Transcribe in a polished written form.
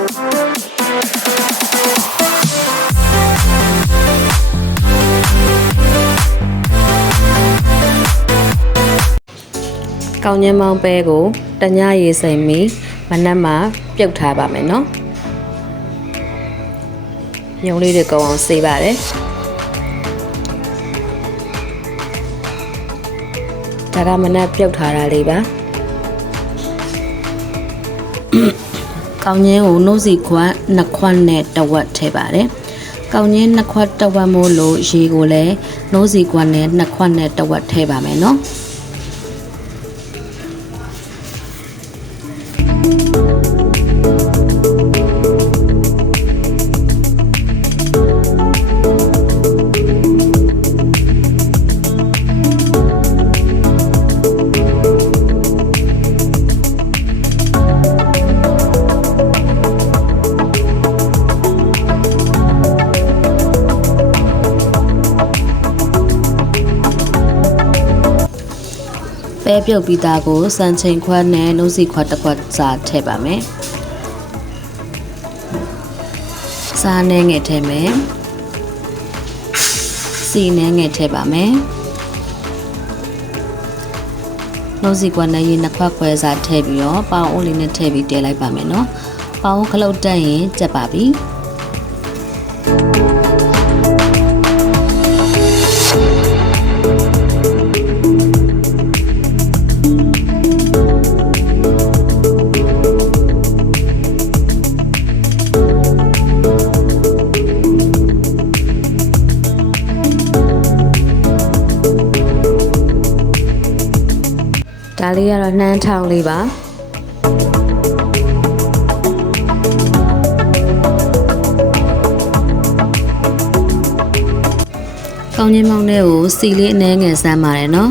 ကောင်းညမောင်းပဲကိုတညရေစိမ်ပြီးမနက်မှာပြုတ်ထားပါမယ်နော်ညုံလေးတွေကောင်းအောင်ဆေးပါတယ်ဒါကမနက်ပြုတ်ထားတာလေးပါကောင်းညင်းကိုနှုတ်စီခွက်နှစ်ခွက်နဲ့တဝက်ထည့်ပါတယ်ကောင်းညင်းနှစ်ခွက်တဝက်မို့လို့ရေကိုလည်းနှုတ်စီခွက်နဲ့နှစ်ခွက်နဲ့တဝက်ထည့်ပါမယ်နော်ပဲပြုတ်ပြီးသားကိုစံချိန်ခွက်နဲ့နှုတ်စီခွက်တစ်ခွက်စာထည့်ပါမယ်။စားနဲ့ငယ်ထည့်မယ်။စီနဲ့ငယ်ထည့်ပါမယ်။နှုတ်စီခွက်နဲ့ရေနှစ်ခွက်ခွဲစာထည့်ပြီးတော့ပေါင်းအိုးလေးနဲ့ထည့်ပြီးတည်လိုက်ပါမယ်နော်။ပေါင်းခလုတ်တက်ရင်ကျက်ပါပြီ။ဒါလေးကတော့နှမ်းထောင်လေးပါကောင်းချင်းမောင်းတဲ့ကိုစီလေးအနှဲငယ်စမ်းပါတယ်နော်